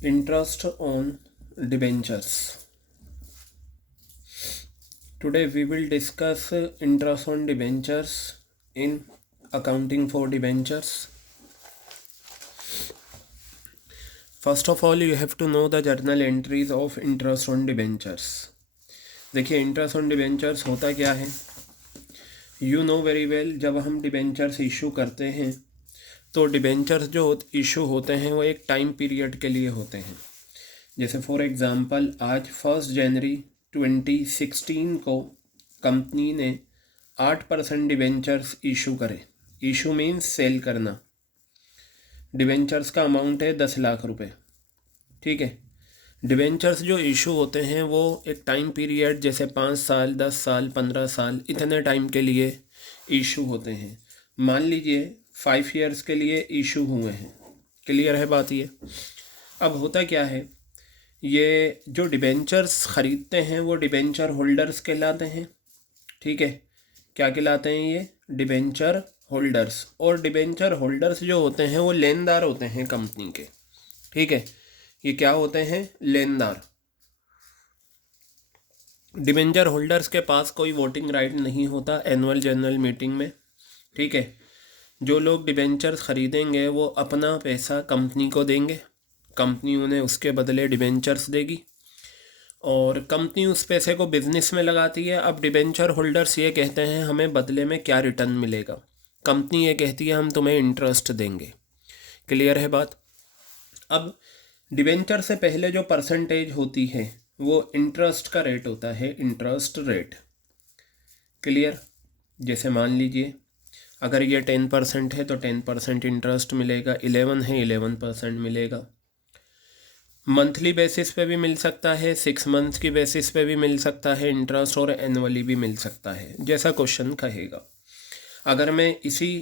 Interest on debentures. Today we will discuss interest on debentures in accounting for debentures. First of all, you have to know the journal entries of interest on debentures. देखिए interest on debentures होता क्या है. You know very well, जब हम debentures issue करते हैं तो debentures जो इशू होते हैं वो एक टाइम पीरियड के लिए होते हैं. जैसे फॉर एग्ज़ाम्पल आज 1 जनवरी 2016 को कंपनी ने 8% डिबेंचर्स इशू करे. इशू मीन्स सेल करना. डिबेंचर्स का अमाउंट है 10 लाख रुपए. ठीक है. डिबेंचर्स जो इशू होते हैं वो एक टाइम पीरियड जैसे 5 साल, 10 साल, 15 साल, इतने टाइम के लिए इशू होते हैं. मान लीजिए 5 ईयर्स के लिए इशू हुए हैं. क्लियर है बात ये. अब होता क्या है, ये जो डिबेंचर्स ख़रीदते हैं वो डिबेंचर होल्डर्स कहलाते हैं. ठीक है. क्या कहलाते हैं ये? Debenture holders. और डिबेंचर होल्डर्स जो होते हैं वो लेनदार होते हैं कंपनी के. ठीक है. ये क्या होते हैं? लेनदार. डिबेंचर होल्डर्स के पास कोई वोटिंग राइट नहीं होता एनुअल जनरल मीटिंग में. ठीक है. जो लोग डिबेंचर्स ख़रीदेंगे वो अपना पैसा कंपनी को देंगे, कंपनी उन्हें उसके बदले डिबेंचर्स देगी और कंपनी उस पैसे को बिजनेस में लगाती है. अब डिबेंचर होल्डर्स ये कहते हैं हमें बदले में क्या रिटर्न मिलेगा. कंपनी ये कहती है हम तुम्हें इंटरेस्ट देंगे. क्लियर है बात. अब डिबेंचर से पहले जो परसेंटेज होती है वो इंटरेस्ट का रेट होता है, इंटरेस्ट रेट. क्लियर. जैसे मान लीजिए अगर ये 10% है तो 10% इंटरेस्ट मिलेगा. 11 है 11% मिलेगा. मंथली बेसिस पे भी मिल सकता है, 6 मंथ्स की बेसिस पे भी मिल सकता है इंटरेस्ट, और एनुअली भी मिल सकता है जैसा क्वेश्चन कहेगा. अगर मैं इसी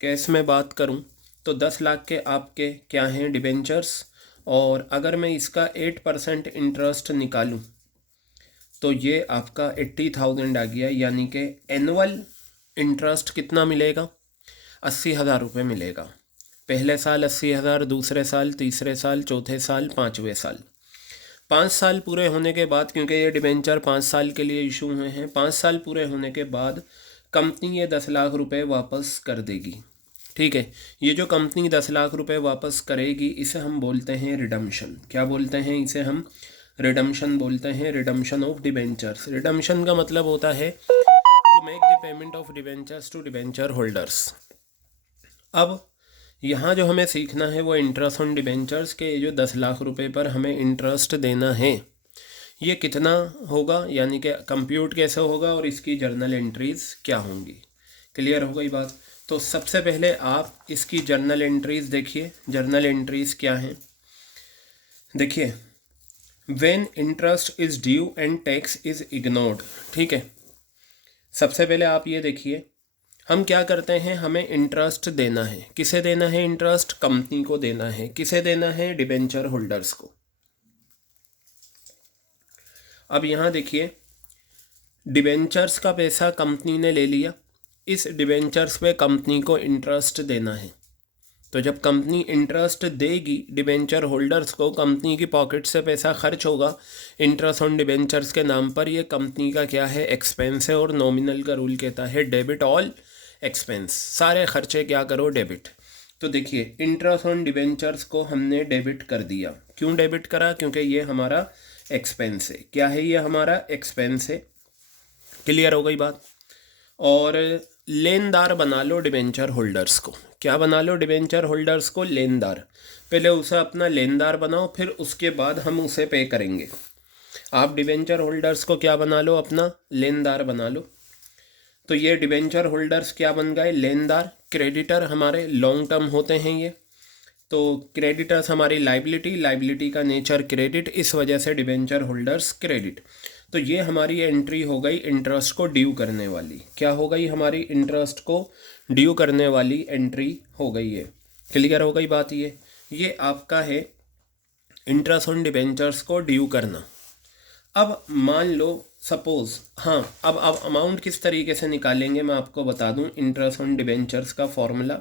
केस में बात करूं तो 10 लाख के आपके क्या हैं? डिबेंचर्स. और अगर मैं इसका 8% इंटरेस्ट निकालूं तो ये आपका 80,000 आ गया. यानी कि एनुअल इंटरेस्ट कितना मिलेगा? 80,000 रुपये मिलेगा. पहले साल 80,000, दूसरे साल, तीसरे साल, चौथे साल, 5वें साल. 5 साल पूरे होने के बाद, क्योंकि ये डिबेंचर 5 साल के लिए इशू हुए हैं, 5 साल पूरे होने के बाद कंपनी ये 10 लाख रुपए वापस कर देगी. ठीक है. ये जो कंपनी 10 लाख रुपए वापस करेगी इसे हम बोलते हैं रिडम्पशन. क्या बोलते हैं इसे? हम रिडम्पशन बोलते हैं. Redemption of debentures. रिडम्पशन का मतलब होता है to make the payment of debentures to debenture holders. अब यहाँ जो हमें सीखना है वो इंटरेस्ट ऑन डिबेंचर्स के जो 10 लाख रुपए पर हमें इंटरेस्ट देना है ये कितना होगा, यानी कि कंप्यूट कैसे होगा और इसकी जर्नल एंट्रीज़ क्या होंगी. क्लियर हो गई बात. तो सबसे पहले आप इसकी जर्नल एंट्रीज़ देखिए. जर्नल एंट्रीज़ क्या हैं? देखिए, when interest is due and tax is ignored. ठीक है. सबसे पहले आप ये देखिए, हम क्या करते हैं, हमें इंटरेस्ट देना है. किसे देना है इंटरेस्ट? कंपनी को देना है. किसे देना है? डिबेंचर होल्डर्स को. अब यहाँ देखिए, डिबेंचर्स का पैसा कंपनी ने ले लिया. इस डिबेंचर्स पे कंपनी को इंटरेस्ट देना है. तो जब कंपनी इंटरेस्ट देगी डिबेंचर होल्डर्स को, कंपनी की पॉकेट से पैसा खर्च होगा इंटरेस्ट ऑन डिबेंचर्स के नाम पर. ये कंपनी का क्या है? एक्सपेंस है. और नॉमिनल का रूल कहता है डेबिट ऑल एक्सपेंस. सारे खर्चे क्या करो? डेबिट. तो देखिए, इंटरेस्ट ऑन डिबेंचर्स को हमने डेबिट कर दिया. क्यों डेबिट करा? क्योंकि ये हमारा एक्सपेंस है. क्या है? ये हमारा एक्सपेंस है. क्लियर हो गई बात. और लेनदार बना लो डिबेंचर होल्डर्स को. क्या बना लो? डिबेंचर होल्डर्स को लेनदार. पहले उसे अपना लेनदार बनाओ, फिर उसके बाद हम उसे पे करेंगे. आप डिबेंचर होल्डर्स को क्या बना लो? अपना लेनदार बना लो. तो ये डिबेंचर होल्डर्स क्या बन गए? लेनदार. क्रेडिटर हमारे लॉन्ग टर्म होते हैं ये. तो क्रेडिटर्स हमारी लाइबिलिटी, लाइबिलिटी का नेचर क्रेडिट, इस वजह से डिबेंचर होल्डर्स क्रेडिट. तो ये हमारी एंट्री हो गई इंटरेस्ट को ड्यू करने वाली. क्या हो गई? हमारी इंटरेस्ट को ड्यू करने वाली एंट्री हो गई है. क्लियर हो गई बात. ये आपका है इंटरेस्ट ऑन डिबेंचर्स को ड्यू करना. अब मान लो सपोज, हाँ, अब अमाउंट किस तरीके से निकालेंगे मैं आपको बता दूं. इंटरेस्ट ऑन डिबेंचर्स का फॉर्मूला,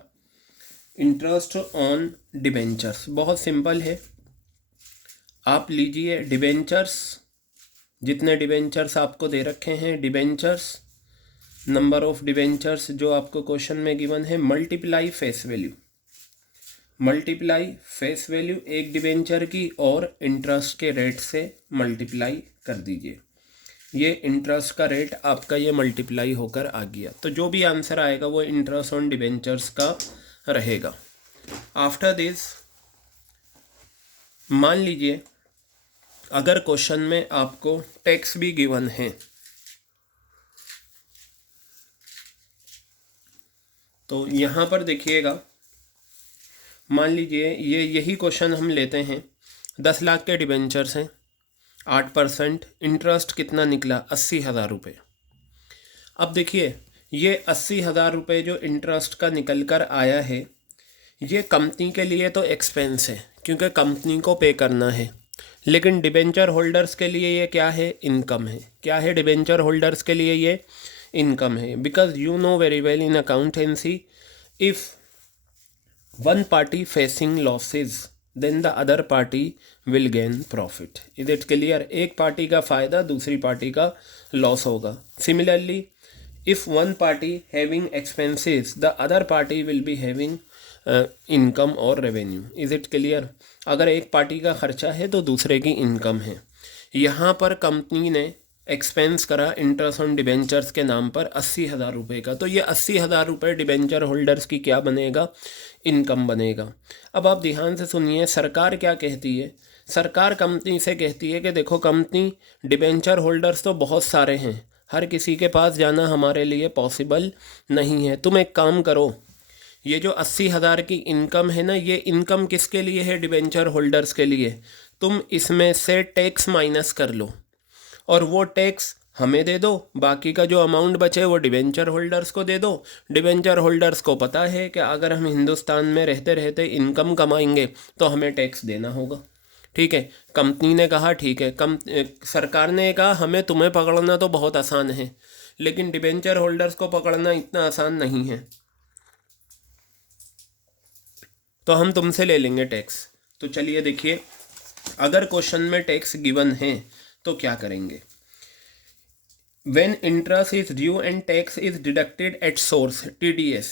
इंटरेस्ट ऑन डिबेंचर्स बहुत सिंपल है. आप लीजिए डिबेंचर्स, जितने डिबेंचर्स आपको दे रखे हैं डिबेंचर्स, नंबर ऑफ डिबेंचर्स जो आपको क्वेश्चन में गिवन है, multiply face value, multiply face value एक डिबेंचर की और इंटरेस्ट के रेट से मल्टीप्लाई कर दीजिए। ये इंटरेस्ट का रेट आपका ये मल्टीप्लाई होकर आ गया, तो जो भी आंसर आएगा वो इंटरेस्ट ऑन डिबेंचर्स का रहेगा। आफ्टर दिस मान लीजिए अगर क्वेश्चन में आपको टैक्स भी गिवन है, तो यहाँ पर देखिएगा, मान लीजिए यही क्वेश्चन हम लेते हैं, 10 लाख के डिबेंचर्स हैं, 8%, इंटरेस्ट कितना निकला 80,000 रुपये। अब देखिए ये 80,000 रुपये जो इंटरेस्ट का निकल कर आया है, ये कंपनी के लिए तो एक्सपेंस है क्योंकि कंपनी को पे करना है, लेकिन डिबेंचर होल्डर्स के लिए ये क्या है, इनकम है। क्या है डिबेंचर होल्डर्स के लिए, ये इनकम है। Because you know very well in accountancy, if one party facing losses then the other party will gain profit. Is it clear? एक पार्टी का फ़ायदा दूसरी पार्टी का लॉस होगा। Similarly if one party having expenses the other party will be having income और revenue. Is it clear? अगर एक party का खर्चा है तो दूसरे की इनकम है। यहाँ पर कंपनी ने एक्सपेंस करा इंटरेस्ट ऑन डिबेंचर्स के नाम पर 80,000 रुपये का, तो ये 80,000 रुपये डिबेंचर होल्डर्स की क्या बनेगा, इनकम बनेगा। अब आप ध्यान से सुनिए, सरकार क्या कहती है, सरकार कंपनी से कहती है कि देखो कंपनी, डिबेंचर होल्डर्स तो बहुत सारे हैं, हर किसी के पास जाना हमारे लिए पॉसिबल नहीं है, तुम एक काम करो, ये जो 80,000 की इनकम है ना, ये इनकम किसके लिए है, डिबेंचर होल्डर्स के लिए। तुम इसमें से टैक्स माइनस कर लो और वो टैक्स हमें दे दो, बाकी का जो अमाउंट बचे वो डिबेंचर होल्डर्स को दे दो। डिबेंचर होल्डर्स को पता है कि अगर हम हिंदुस्तान में रहते रहते इनकम कमाएंगे तो हमें टैक्स देना होगा। ठीक है, कंपनी ने कहा ठीक है, सरकार ने कहा हमें तुम्हें पकड़ना तो बहुत आसान है, लेकिन डिबेंचर होल्डर्स को पकड़ना इतना आसान नहीं है, तो हम तुमसे ले लेंगे टैक्स। तो चलिए देखिए, अगर क्वेश्चन में टैक्स गिवन है तो क्या करेंगे। When interest is due and tax is deducted at source, TDS।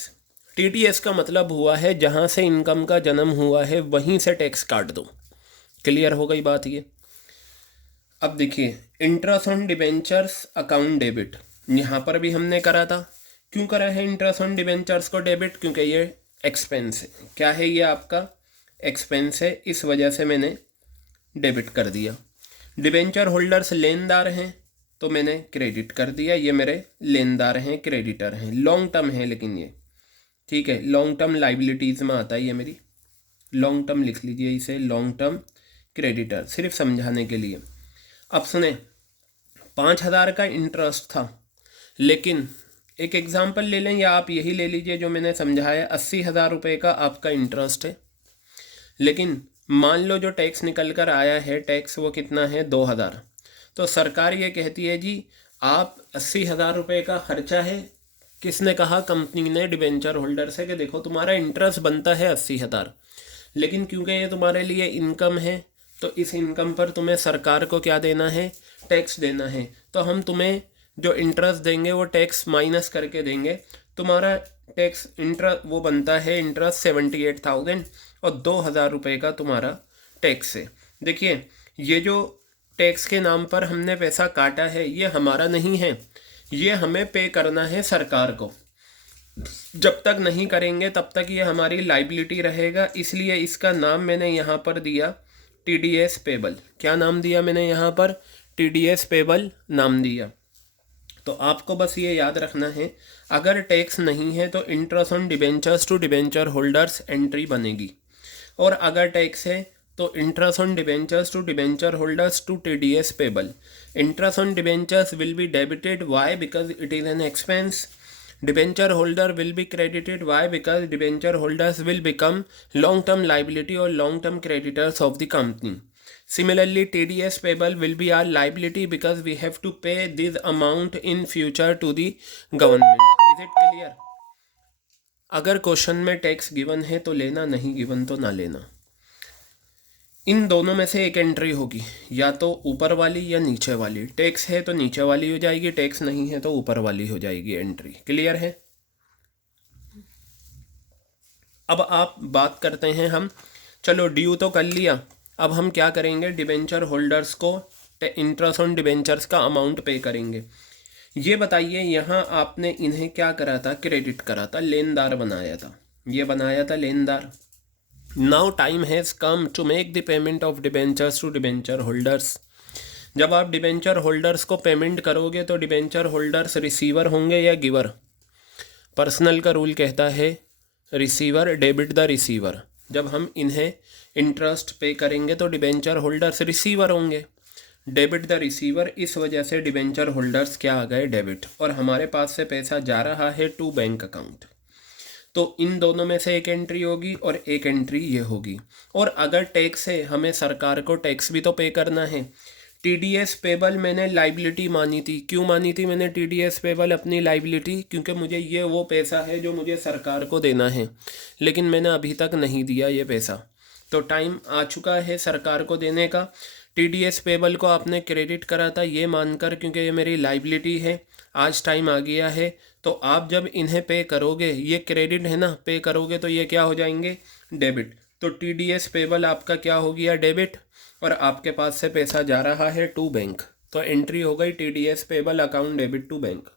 TDS का मतलब हुआ है जहाँ से इनकम का जन्म हुआ है वहीं से टैक्स काट दो। क्लियर हो गई बात ये? अब देखिए, interest on debentures account debit, यहाँ पर भी हमने करा था। क्यों करा है इंटरेस्ट ऑन डिबेंचर्स को डेबिट? क्योंकि ये एक्सपेंस है। क्या है ये? आपका एक्सपेंस है, इस वजह से मैंने डेबिट कर दिया। डिबेंचर होल्डर्स लेनदार हैं तो मैंने क्रेडिट कर दिया, ये मेरे लेनदार हैं, क्रेडिटर हैं, लॉन्ग टर्म है लेकिन ये, ठीक है, लॉन्ग टर्म लाइबिलिटीज़ में आता है ये मेरी, लॉन्ग टर्म लिख लीजिए इसे, लॉन्ग टर्म क्रेडिटर, सिर्फ समझाने के लिए। अब सुने, 5,000 का इंटरेस्ट था, लेकिन एक एग्जांपल ले लें या आप यही ले लीजिए जो मैंने समझाया, 80,000 रुपये का आपका इंटरेस्ट है, लेकिन मान लो जो टैक्स निकल कर आया है, टैक्स वो कितना है, 2,000। तो सरकार ये कहती है जी आप 80,000 रुपये का खर्चा है, किसने कहा, कंपनी ने डिबेंचर होल्डर से, कि देखो तुम्हारा इंटरेस्ट बनता है 80,000, लेकिन क्योंकि ये तुम्हारे लिए इनकम है तो इस इनकम पर तुम्हें सरकार को क्या देना है, टैक्स देना है। तो हम तुम्हें जो इंटरेस्ट देंगे वो टैक्स माइनस करके देंगे। तुम्हारा टैक्स इंटरेस्ट वो बनता है इंटरेस्ट 78,000 और 2,000 रुपये का तुम्हारा टैक्स है। देखिए, ये जो टैक्स के नाम पर हमने पैसा काटा है ये हमारा नहीं है, ये हमें पे करना है सरकार को। जब तक नहीं करेंगे तब तक ये हमारी लाइबिलिटी रहेगा, इसलिए इसका नाम मैंने यहाँ पर दिया TDS पेबल। क्या नाम दिया मैंने यहाँ पर? TDS पेबल नाम दिया। तो आपको बस ये याद रखना है, अगर टैक्स नहीं है तो interest on debentures to debenture holders entry बनेगी, और अगर टैक्स है तो interest on debentures to debenture holders to TDS payable. Interest on debentures will be debited, why? Because it is an expense. Debenture holder will be credited, why? Because debenture holders will become long term liability और long term creditors of the company. Similarly, TDS payable will be our liability because we have to pay this amount in future to the government. Is it clear? अगर question में tax given है तो लेना, नहीं given तो ना लेना। इन दोनों में से एक एंट्री होगी, या तो ऊपर वाली या नीचे वाली। टैक्स है तो नीचे वाली हो जाएगी, टैक्स नहीं है तो ऊपर वाली हो जाएगी एंट्री। क्लियर है? अब आप बात करते हैं हम, चलो ड्यू तो कर लिया, अब हम क्या करेंगे, डिबेंचर होल्डर्स को इंटरेस्ट ऑन डिबेंचर्स का अमाउंट पे करेंगे। ये बताइए, यहाँ आपने इन्हें क्या करा था, क्रेडिट करा था, लेनदार बनाया था, ये बनाया था लेनदार। Now time has come to make the payment of debentures to debenture holders. जब आप डिबेंचर होल्डर्स को पेमेंट करोगे तो डिबेंचर होल्डर्स रिसीवर होंगे या गिवर? पर्सनल का रूल कहता है रिसीवर, डेबिट द रिसीवर। जब हम इन्हें इंटरेस्ट पे करेंगे तो डिबेंचर होल्डर्स रिसीवर होंगे, डेबिट द रिसीवर। इस वजह से डिबेंचर होल्डर्स क्या आ गए, डेबिट, और हमारे पास से पैसा जा रहा है टू बैंक अकाउंट। तो इन दोनों में से एक एंट्री होगी और एक एंट्री ये होगी। और अगर टैक्स है, हमें सरकार को टैक्स भी तो पे करना है। टीडीएस पेबल मैंने लाइबिलिटी मानी थी। क्यों मानी थी मैंने टीडीएस पेबल अपनी लाइबिलिटी? क्योंकि मुझे ये वो पैसा है जो मुझे सरकार को देना है, लेकिन मैंने अभी तक नहीं दिया ये पैसा, तो टाइम आ चुका है सरकार को देने का। टीडीएस पेबल को आपने क्रेडिट करा था ये मानकर, क्योंकि ये मेरी लाइबिलिटी है, आज टाइम आ गया है। तो आप जब इन्हें पे करोगे, ये क्रेडिट है ना, पे करोगे तो ये क्या हो जाएंगे, डेबिट। तो टीडीएस पेबल आपका क्या हो गया, डेबिट, और आपके पास से पैसा जा रहा है टू बैंक, तो एंट्री हो गई TDS payable account debit to bank.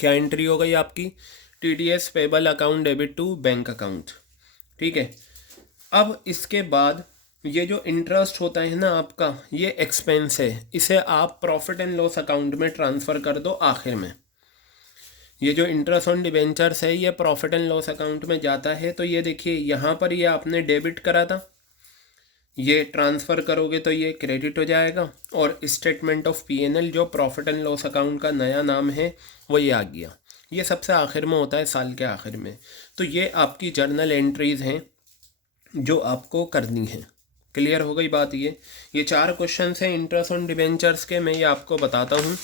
क्या एंट्री हो गई आपकी, TDS payable account debit to bank account. ठीक है। अब इसके बाद ये जो इंटरेस्ट होता है ना आपका, ये एक्सपेंस है, इसे आप प्रॉफिट एंड लॉस अकाउंट में ट्रांसफ़र कर दो आखिर में। ये जो इंटरेस्ट ऑन डिबेंचर्स है ये प्रॉफिट एंड लॉस अकाउंट में जाता है। तो ये देखिए यहाँ पर ये आपने डेबिट करा था, ये ट्रांसफ़र करोगे तो ये क्रेडिट हो जाएगा, और स्टेटमेंट ऑफ पीएनएल जो प्रॉफिट एंड लॉस अकाउंट का नया नाम है वो ये आ गया। ये सबसे आखिर में होता है, साल के आखिर में। तो ये आपकी जर्नल एंट्रीज़ हैं जो आपको करनी है। क्लियर हो गई बात? ये 4 क्वेश्चन हैं इंटरेस्ट ऑन डिबेंचर्स के, मैं ये आपको बताता हूँ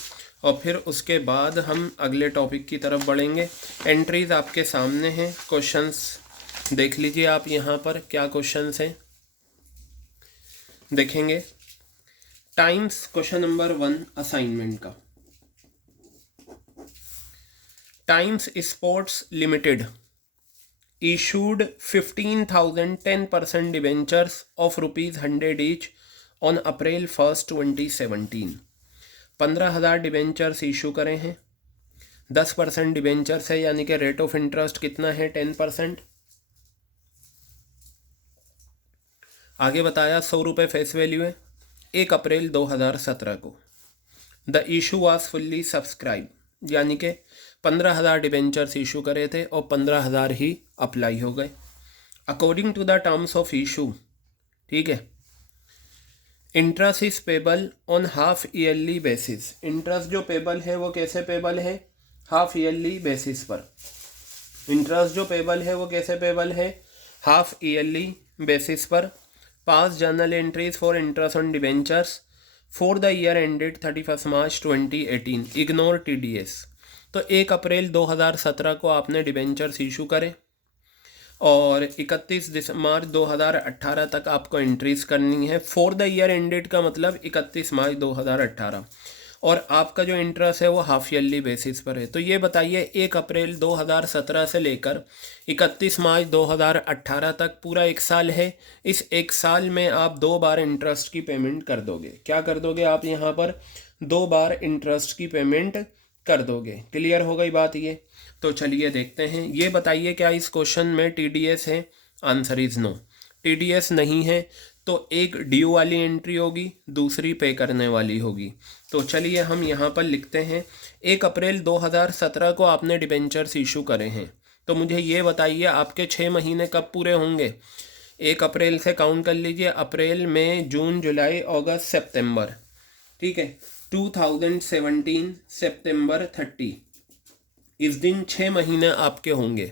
और फिर उसके बाद हम अगले टॉपिक की तरफ बढ़ेंगे। एंट्रीज़ आपके सामने हैं, क्वेश्चंस देख लीजिए आप यहाँ पर क्या क्वेश्चंस हैं, देखेंगे। टाइम्स क्वेश्चन नंबर 1 असाइनमेंट का, times sports limited issued 15,000 10% debentures of ₹100 each on April 1st 2017। 15,000 debentures issue करे हैं, 10% डिबेंचर्स है, यानी कि रेट ऑफ इंटरेस्ट कितना है, 10%। आगे बताया 100 रुपये फेस वैल्यू है। 1 अप्रैल 2017 को the issue was fully subscribe, यानी कि 15,000 डिबेंचर्स इशू करे थे और 15,000 ही अप्लाई हो गए according to the terms of issue. ठीक है। Interest is payable on half yearly basis. Interest जो पेबल है वो कैसे पेबल है, हाफ ईयरली बेसिस पर। इंटरेस्ट जो पेबल है वो कैसे पेबल है, हाफ ईयरली बेसिस पर। Pass journal entries for interest on debentures for the year ended 31 March 2018, ignore TDS. तो 1 अप्रैल 2017 को आपने डिबेंचर्स इशू करे और 31 मार्च 2018 तक आपको एंट्रीज करनी है। फॉर द ईयर एंडेड का मतलब 31 मार्च 2018, और आपका जो इंटरेस्ट है वो हाफ ईयरली बेसिस पर है। तो ये बताइए 1 अप्रैल 2017 से लेकर 31 मार्च 2018 तक पूरा 1 साल है। इस 1 साल में आप 2 बार इंटरेस्ट की पेमेंट कर दोगे। क्या कर दोगे आप यहाँ पर, 2 बार इंटरेस्ट की पेमेंट कर दोगे। क्लियर हो गई बात ये? तो चलिए देखते हैं। ये बताइए क्या इस क्वेश्चन में टीडीएस है? आंसर इज नो, टीडीएस नहीं है। तो एक ड्यू वाली एंट्री होगी, दूसरी पे करने वाली होगी। तो चलिए हम यहाँ पर लिखते हैं 1 अप्रैल 2017 को आपने डिबेंचर्स इशू करे हैं। तो मुझे ये बताइए आपके 6 महीने कब पूरे होंगे। 1 अप्रैल से काउंट कर लीजिए, अप्रैल मई जून जुलाई अगस्त सितंबर। ठीक है, 2017 सितंबर 30, इस दिन 6 महीने आपके होंगे।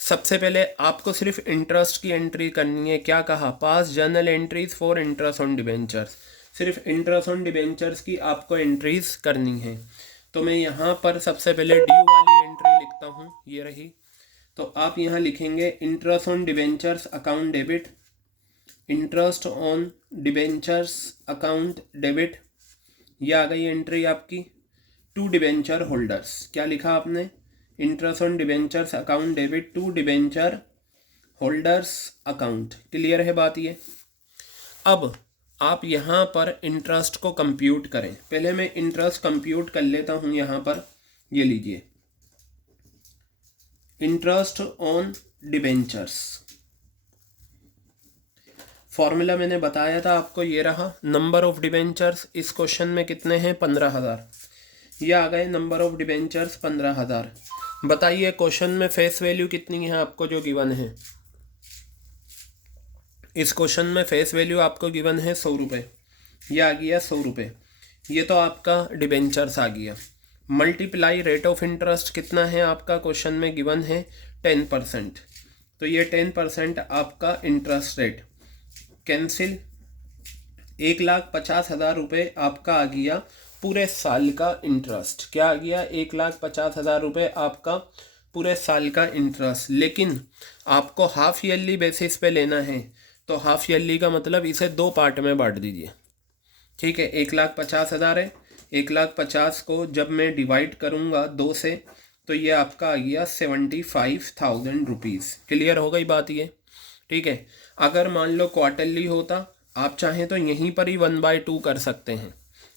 सबसे पहले आपको सिर्फ इंटरेस्ट की एंट्री करनी है। क्या कहा, पास journal entries for interest on debentures, सिर्फ इंटरेस्ट ऑन डिबेंचर्स की आपको एंट्रीज करनी है। तो मैं यहाँ पर सबसे पहले ड्यू वाली एंट्री लिखता हूँ, ये रही। तो आप यहाँ लिखेंगे interest on debentures account debit interest on debentures account debit, ये आ गई एंट्री आपकी। टू डिबेंचर होल्डर्स, क्या लिखा आपने, interest on debentures account debit to debenture holders account. Clear है बात ये। अब आप यहाँ पर इंटरेस्ट को कंप्यूट करें। पहले मैं इंटरेस्ट कंप्यूट कर लेता हूँ यहाँ पर। ये लीजिए, इंटरेस्ट ऑन डिबेंचर्स, फॉर्मूला मैंने बताया था आपको, ये रहा। नंबर ऑफ डिबेंचर्स इस क्वेश्चन में कितने हैं, 15,000। ये आ गए नंबर ऑफ डिबेंचर्स 15,000। बताइए क्वेश्चन में फेस वैल्यू कितनी है आपको जो गिवन है। इस क्वेश्चन में फेस वैल्यू आपको गिवन है 100 रुपये। ये आ गया 100 रुपये। ये तो आपका डिबेंचर्स आ गया। मल्टीप्लाई रेट ऑफ इंटरेस्ट कितना है आपका, क्वेश्चन में गिवन है 10%। तो ये 10% आपका इंटरेस्ट रेट। कैंसिल, 1,50,000 रुपये आपका आ गया पूरे साल का इंटरेस्ट। क्या आ गया, 1,50,000 रुपये आपका पूरे साल का इंटरेस्ट। लेकिन आपको हाफ ईयरली बेसिस पे लेना है, तो हाफ ईयरली का मतलब इसे 2 पार्ट में बांट दीजिए। ठीक है, 1,50,000 है, 1,50,000 को जब मैं डिवाइड करूँगा 2 से, तो ये आपका आ गया 75,000 रुपीज़। क्लियर हो गई बात ये। ठीक है, अगर मान लो क्वार्टरली होता, आप चाहें तो यहीं पर ही 1/2 कर सकते हैं।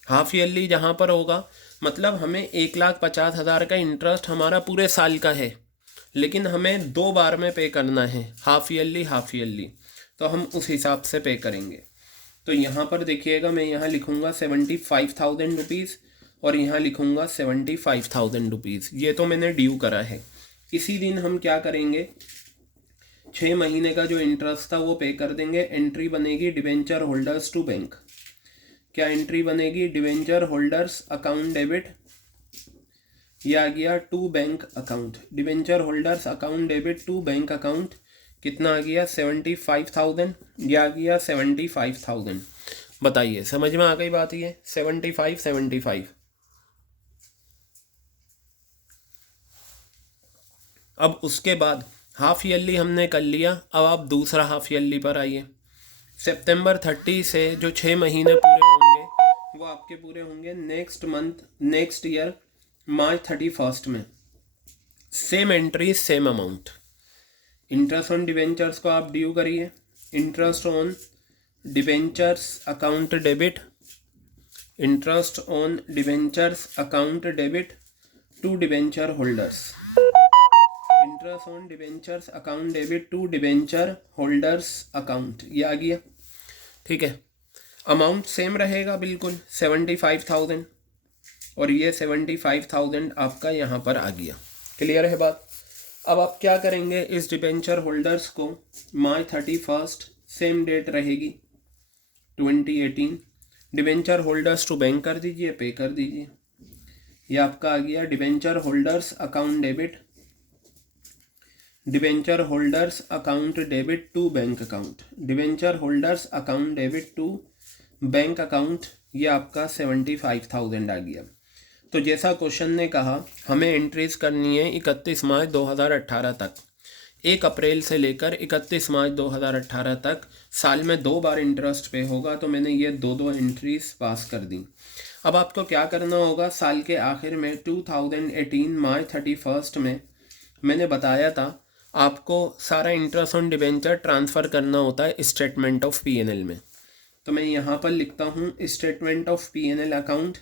हाफ ईयरली जहाँ पर होगा, मतलब हमें 1,50,000 का इंटरेस्ट हमारा पूरे साल का है, लेकिन हमें 2 बार में पे करना है, हाफ ईयरली, तो हम उस हिसाब से पे करेंगे। तो यहाँ पर देखिएगा, मैं यहाँ लिखूँगा 75,000 रुपीज़ और यहाँ लिखूँगा 75,000 रुपीज़। ये तो मैंने ड्यू करा है। इसी दिन हम क्या करेंगे, 6 महीने का जो इंटरेस्ट था वो पे कर देंगे। एंट्री बनेगी डिबेंचर होल्डर्स टू बैंक। क्या एंट्री बनेगी, डिबेंचर होल्डर्स अकाउंट डेबिट, ये आ गया to bank account. Debenture holders account debit to bank account, कितना आ गया 75,000। ये आ गया 75,000। बताइए समझ में आ गई बात ये, 75। अब उसके बाद हाफ ईयरली हमने कर लिया। अब आप दूसरा हाफ ईयरली पर आइए। सितंबर 30 से जो 6 महीने पूरे होंगे वो आपके पूरे होंगे next month, next year March 31 में। Same entry same amount. Interest on debentures को आप ड्यू करिए। Interest on debentures account debit, interest on debentures account debit to debenture holders, interest on debentures account debit to debenture holders account. ये आ गया। ठीक है, amount same रहेगा बिल्कुल 75,000, और ये 75,000 आपका यहाँ पर आ गया। क्लियर है बात। अब आप क्या करेंगे, इस डिबेंचर होल्डर्स को मार्च 31 सेम डेट रहेगी 2018, डिबेंचर होल्डर्स टू बैंक कर दीजिए, पे कर दीजिए। ये आपका आ गया debenture holders account debit, debenture holders account debit to bank account, debenture holders account debit to bank account. ये आपका 75,000 आ गया। तो जैसा क्वेश्चन ने कहा, हमें एंट्रीज करनी है 31 मार्च 2018 तक। 1 अप्रैल से लेकर 31 मार्च 2018 तक साल में 2 बार इंटरेस्ट पे होगा। तो मैंने ये 2 एंट्रीज पास कर दी। अब आपको क्या करना होगा, साल के आखिर में 2018 मार्च 31 में मैंने बताया था आपको सारा इंटरेस्ट ऑन डिबेंचर ट्रांसफ़र करना होता है स्टेटमेंट ऑफ पीएनएल में। तो मैं यहाँ पर लिखता हूँ statement of PNL account,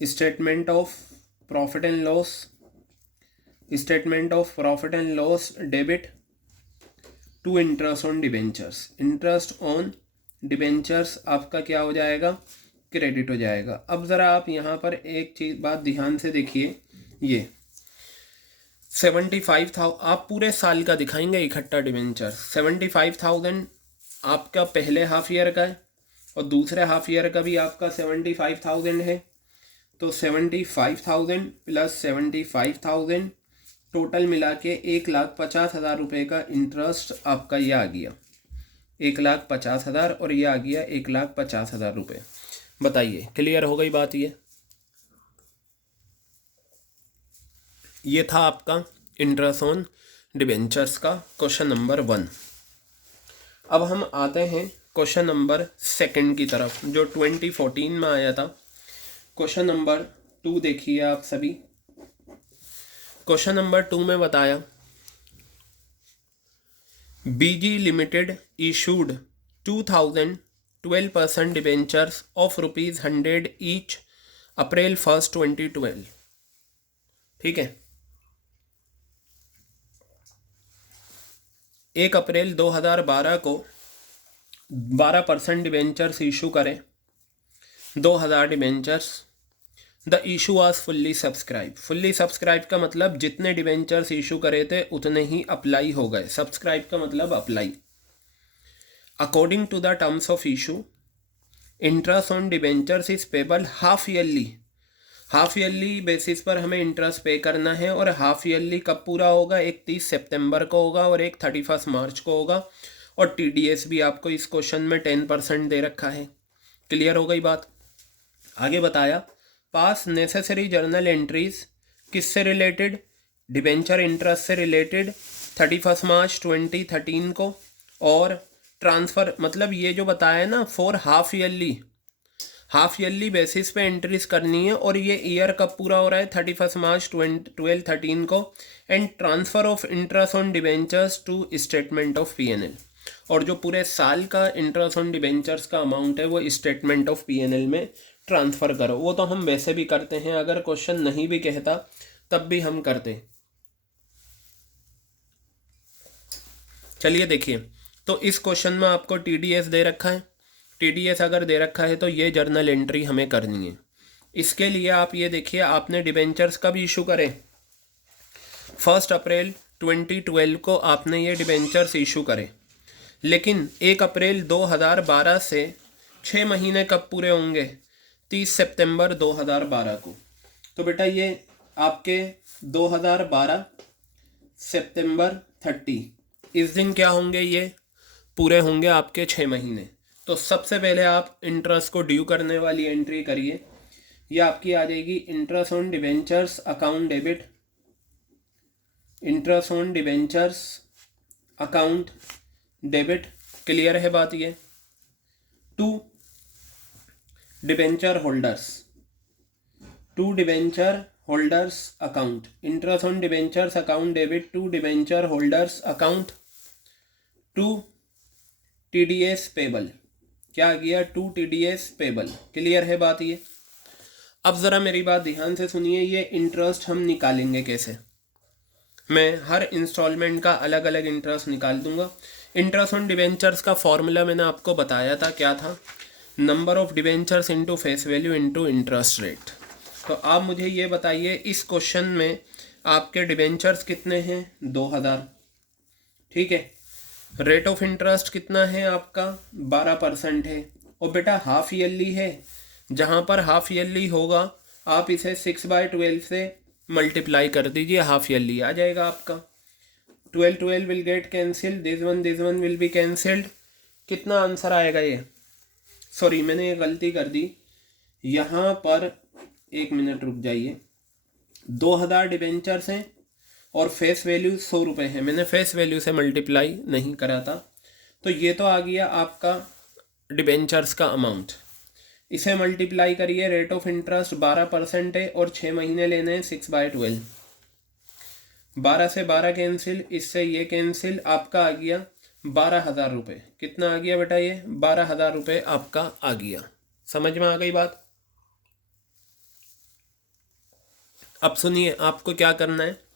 statement of profit and loss, statement of profit and loss debit to interest on debentures. Interest on debentures आपका क्या हो जाएगा, क्रेडिट हो जाएगा। अब ज़रा आप यहाँ पर एक चीज़ बात ध्यान से देखिए, ये 75,000 आप पूरे साल का दिखाएंगे इकट्ठा डिबेंचर। 75,000 आपका पहले हाफ ईयर का है और दूसरे हाफ ईयर का भी आपका 75,000 है। तो 75,000 प्लस 75,000 टोटल मिला के 1,50,000 रुपये का इंटरेस्ट आपका ये आ गया 1,50,000, और ये आ गया 1,50,000 रुपये। बताइए क्लियर हो गई बात ये था आपका इंटरेस्ट ऑन डिबेंचर्स का क्वेश्चन नंबर 1। अब हम आते हैं क्वेश्चन नंबर 2 की तरफ, जो 2014 में आया था। क्वेश्चन नंबर 2 देखिए आप सभी। क्वेश्चन नंबर 2 में बताया, BG limited issued 2000 12% debentures of ₹100 each April 1 2012। ठीक है, 1 अप्रैल 2012 को 12% डिबेंचर्स इशू करें, 2000 debentures. The issue was fully subscribe. Fully subscribe का मतलब जितने डिबेंचर्स इशू करे थे उतने ही अप्लाई हो गए। सब्सक्राइब का मतलब apply. According to the terms of issue, interest on debentures is payable half yearly. Half yearly basis पर हमें इंटरेस्ट पे करना है, और हाफ ईयरली कब पूरा होगा? एक 30 सितंबर को होगा और एक 31 मार्च को होगा। और TDS भी आपको इस क्वेश्चन में 10% दे रखा है। क्लियर हो गई बात? आगे बताया, पास नेसेसरी जर्नल एंट्रीज किससे रिलेटेड? डिबेंचर इंटरेस्ट से रिलेटेड 31 मार्च 2013 को। और ट्रांसफ़र मतलब ये जो बताया ना, फॉर हाफ ईयरली बेसिस पे एंट्रीज करनी है, और ये ईयर कब पूरा हो रहा है? 31 मार्च 2013 को। And transfer of interest on debentures to statement of PNL। और जो पूरे साल का इंटरेस्ट ऑन डिबेंचर्स का अमाउंट है वो स्टेटमेंट ऑफ PNL में ट्रांसफ़र करो। वो तो हम वैसे भी करते हैं, अगर क्वेश्चन नहीं भी कहता तब भी हम करते। चलिए देखिए, तो इस क्वेश्चन में आपको TDS दे रखा है। TDS अगर दे रखा है तो ये जर्नल एंट्री हमें करनी है। इसके लिए आप ये देखिए, आपने डिबेंचर्स कब इशू करें? 1 अप्रैल 2012 को आपने ये डिबेंचर्स इशू करे। लेकिन 1 अप्रैल 2012 से 6 महीने कब पूरे होंगे? 30 सितंबर 2012 को। तो बेटा ये आपके 2012 सितंबर 30, इस दिन क्या होंगे? ये पूरे होंगे आपके 6 महीने। तो सबसे पहले आप इंटरेस्ट को ड्यू करने वाली एंट्री करिए। ये आपकी आ जाएगी interest on debentures account debit, interest on debentures account debit. Clear है बात? ये to debenture holders account, interest on debentures account debit to debenture holders account, to TDS payable. क्या आ गया? To TDS payable. क्लियर है बात ये? अब ज़रा मेरी बात ध्यान से सुनिए, ये इंटरेस्ट हम निकालेंगे कैसे? मैं हर इंस्टॉलमेंट का अलग अलग इंटरेस्ट निकाल दूंगा। इंटरेस्ट ऑन डिबेंचर्स का फॉर्मूला मैंने आपको बताया था, क्या था? Number of debentures into face value into interest rate. तो आप मुझे ये बताइए, इस क्वेश्चन में आपके डिबेंचर्स कितने हैं? 2000। ठीक है, रेट ऑफ इंटरेस्ट कितना है आपका? 12% है। और बेटा हाफ ईयरली है, जहाँ पर हाफ ईयरली होगा आप इसे 6/12 से मल्टीप्लाई कर दीजिए, हाफ ईयरली आ जाएगा आपका। 12 will get cancelled, this one will be cancelled. कितना आंसर आएगा ये? सॉरी, मैंने ये गलती कर दी यहाँ पर, 1 मिनट रुक जाइए। 2000 डिबेंचर्स हैं और फेस वैल्यू 100 रुपये है। मैंने फेस वैल्यू से मल्टीप्लाई नहीं करा था। तो ये तो आ गया आपका डिबेंचर्स का अमाउंट। इसे मल्टीप्लाई करिए, रेट ऑफ इंटरेस्ट 12% है और 6 महीने लेने हैं 6/12। 12 से 12 कैंसिल, इससे ये कैंसिल, आपका आ गया 12,000 रुपये। कितना आ गया बेटा? ये 12,000 रुपये आपका आ गया। समझ में आ गई बात? अब सुनिए, आपको क्या करना है।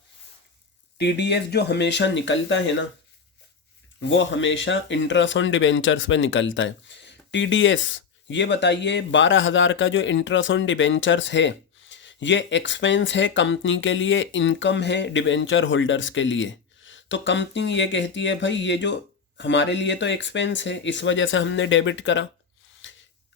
TDS जो हमेशा निकलता है ना, वो हमेशा इंटरेस्ट ऑन डिबेंचर्स पे निकलता है। TDS ये बताइए, 12,000 का जो इंटरेस्ट ऑन डिबेंचर्स है, ये एक्सपेंस है कंपनी के लिए, इनकम है डिबेंचर होल्डर्स के लिए। तो कंपनी ये कहती है भाई ये जो हमारे लिए तो एक्सपेंस है, इस वजह से हमने डेबिट करा,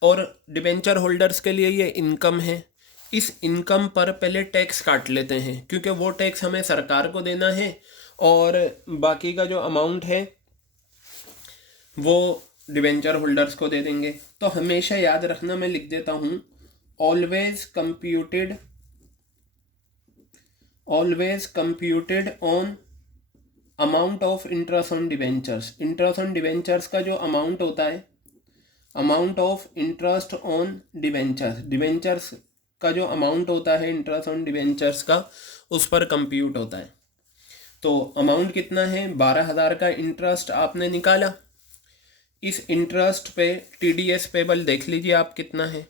और डिबेंचर होल्डर्स के लिए ये इनकम है। इस इनकम पर पहले टैक्स काट लेते हैं, क्योंकि वो टैक्स हमें सरकार को देना है, और बाकी का जो अमाउंट है वो डिबेंचर होल्डर्स को दे देंगे। तो हमेशा याद रखना, मैं लिख देता हूँ, always computed on amount of interest on debentures, interest on debentures का जो अमाउंट होता है, amount of interest on debentures, debentures का जो अमाउंट होता है इंटरेस्ट ऑन डिबेंचर्स का, उस पर कंप्यूट होता है। तो अमाउंट कितना है, 12,000 का इंटरेस्ट आपने निकाला। इस इंटरेस्ट पे टीडीएस पेबल देख लीजिए आप कितना है।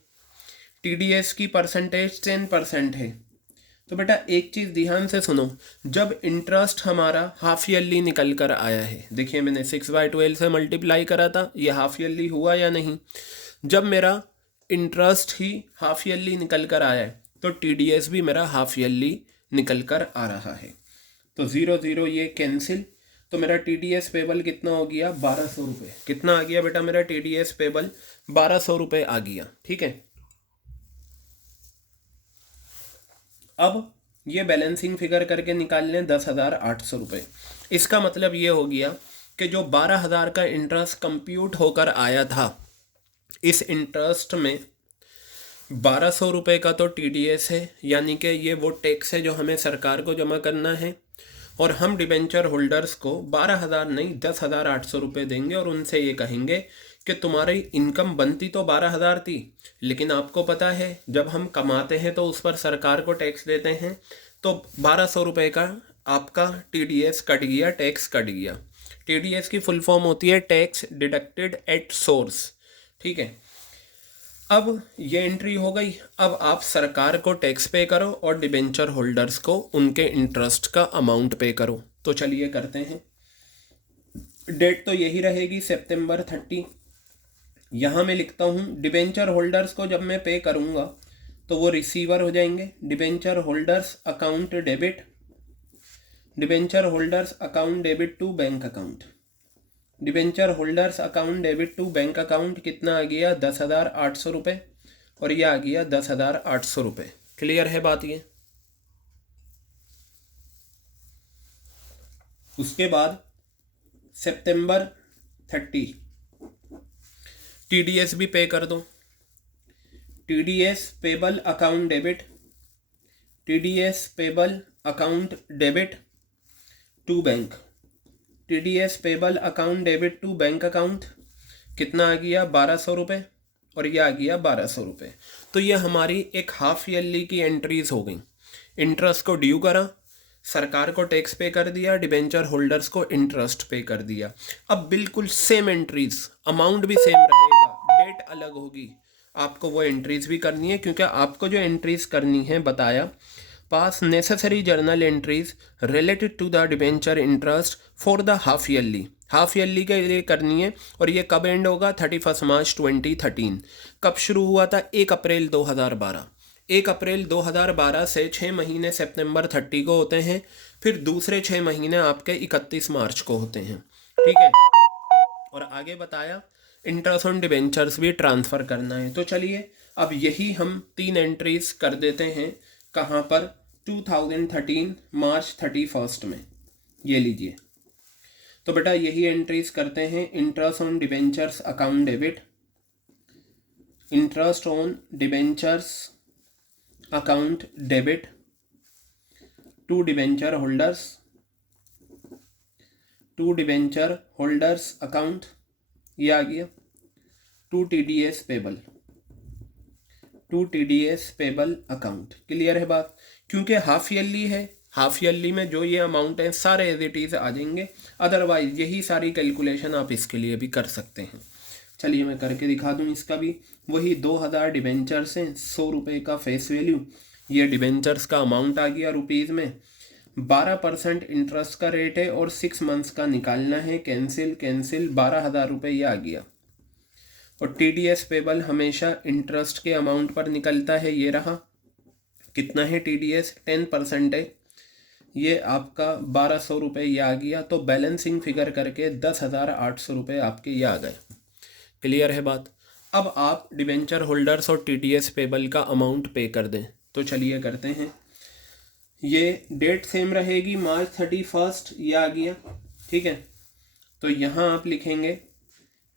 टीडीएस की परसेंटेज 10% है। तो बेटा एक चीज़ ध्यान से सुनो, जब इंटरेस्ट हमारा हाफ ईयरली निकल कर आया है, देखिए मैंने 6/12 से मल्टीप्लाई करा था, ये हाफ ईयरली हुआ या नहीं। जब मेरा इंटरेस्ट ही हाफ ईयरली निकल कर आया है तो टीडीएस भी मेरा हाफ ईयरली निकल कर आ रहा है। तो 0 ये कैंसिल, तो मेरा टीडीएस पेबल कितना हो गया, 1200 रुपये। कितना आ गया बेटा मेरा टीडीएस पेबल, 1200 रुपये आ गया। ठीक है, अब ये बैलेंसिंग फिगर करके निकाल लें 10,800 रुपये। इसका मतलब ये हो गया कि जो 12,000 का इंटरेस्ट कंप्यूट होकर आया था, इस इंटरेस्ट में 1200 रुपये का तो टीडीएस है, यानी कि ये वो टैक्स है जो हमें सरकार को जमा करना है, और हम डिबेंचर होल्डर्स को 12,000 नहीं 10,800 रुपये देंगे और उनसे ये कहेंगे कि तुम्हारी इनकम बनती तो 12,000 थी, लेकिन आपको पता है जब हम कमाते हैं तो उस पर सरकार को टैक्स देते हैं, तो 1200 रुपये का आपका टीडीएस कट गया, टैक्स कट गया। टीडीएस की फुल फॉर्म होती है टैक्स डिडक्टेड एट सोर्स। ठीक है, अब ये एंट्री हो गई। अब आप सरकार को टैक्स पे करो और डिबेंचर होल्डर्स को उनके इंटरेस्ट का अमाउंट पे करो। तो चलिए करते हैं। डेट तो यही रहेगी सितंबर 30। यहाँ मैं लिखता हूँ डिबेंचर होल्डर्स को जब मैं पे करूँगा तो वो रिसीवर हो जाएंगे। Debenture holders account debit, debenture holders account debit to bank account, debenture holders account debit to bank account कितना आ गया, 10,800 रुपये, और ये आ गया 10,800 रुपये। क्लियर है बात ये। उसके बाद सितंबर 30 टीडीएस भी पे कर दो। TDS payable account debit, TDS payable account debit to bank, TDS payable account debit to bank account कितना आ गया, 1200 रुपये, और ये आ गया 1200 रुपये। तो ये हमारी एक हाफ ईयरली की एंट्रीज हो गई। इंटरेस्ट को ड्यू करा, सरकार को टैक्स पे कर दिया, डिबेंचर होल्डर्स को इंटरेस्ट पे कर दिया। अब बिल्कुल सेम एंट्रीज, अमाउंट भी सेम रहेगा, डेट अलग होगी। आपको वो एंट्रीज भी करनी है, क्योंकि आपको जो एंट्रीज करनी है बताया, pass necessary journal entries related to the debenture interest for the half yearly, half yearly के लिए करनी है। और ये कब एंड होगा, 31 मार्च 2013। कब शुरू हुआ था, 1 अप्रैल 2012। 1 अप्रैल 2012 से 6 महीने सितंबर 30 को होते हैं, फिर दूसरे 6 महीने आपके 31 मार्च को होते हैं। ठीक है, और आगे बताया इंटरेस्ट ऑन डिबेंचर्स भी ट्रांसफ़र करना है। तो चलिए अब यही हम 3 एंट्रीज कर देते हैं। कहाँ पर, 2013 मार्च 31 में, ये लीजिए। तो बेटा यही एंट्रीज करते हैं। Interest on debentures account debit, interest on debentures account debit to debenture holders, to debenture holders account, ये आ गया, to TDS payable, to TDS payable account. Clear है बात, क्योंकि हाफ ईयरली है, हाफ ईयरली में जो ये अमाउंट है सारे एज इट इज़ आ जाएंगे। अदरवाइज यही सारी कैलकुलेशन आप इसके लिए भी कर सकते हैं। चलिए मैं करके दिखा दूं इसका भी। वही 2000 डिबेंचर्स हैं, 100 रुपये का फेस वैल्यू, ये डिबेंचर्स का अमाउंट आ गया रुपीज़ में। 12% इंटरेस्ट का रेट है और 6 मंथ्स का निकालना है। कैंसिल कैंसिल, 12,000 रुपये ये आ गया। और टीडीएस पेबल हमेशा इंटरेस्ट के अमाउंट पर निकलता है, ये रहा। कितना है टीडीएस, 10% है, ये आपका 1200 रुपये ये आ गया। तो बैलेंसिंग फिगर करके 10,800 रुपये आपके ये आ गए। क्लियर है बात। अब आप डिबेंचर होल्डर्स और टीडीएस पेबल का अमाउंट पे कर दें। तो चलिए करते हैं। ये डेट सेम रहेगी, मार्च 31, ये आ गया। ठीक है, तो यहाँ आप लिखेंगे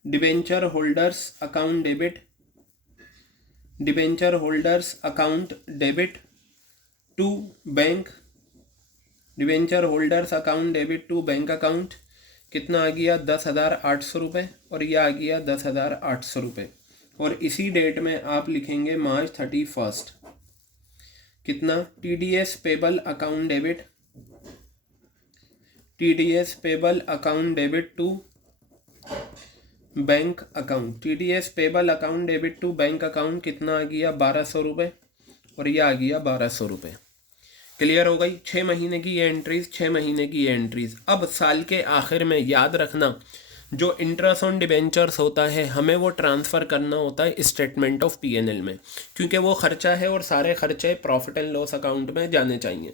debenture holders account debit, debenture holders account debit to bank, debenture holders account debit to bank account कितना आ गया 10,800 रुपये, और यह आ गया 10,800 रुपये। और इसी डेट में आप लिखेंगे March 31 कितना TDS payable account debit, TDS payable account debit to bank account, TDS payable account debit to bank account कितना आ गया 1,200 रुपये, और यह आ गया 1,200 रुपये। क्लियर हो गई। 6 महीने की ये एंट्रीज, 6 महीने की ये एंट्रीज। अब साल के आखिर में याद रखना जो इंटरेस्ट ऑन डिबेंचर्स होता है हमें वो ट्रांसफ़र करना होता है स्टेटमेंट ऑफ P&L में, क्योंकि वो खर्चा है और सारे खर्चे प्रॉफिट एंड लॉस अकाउंट में जाने चाहिए।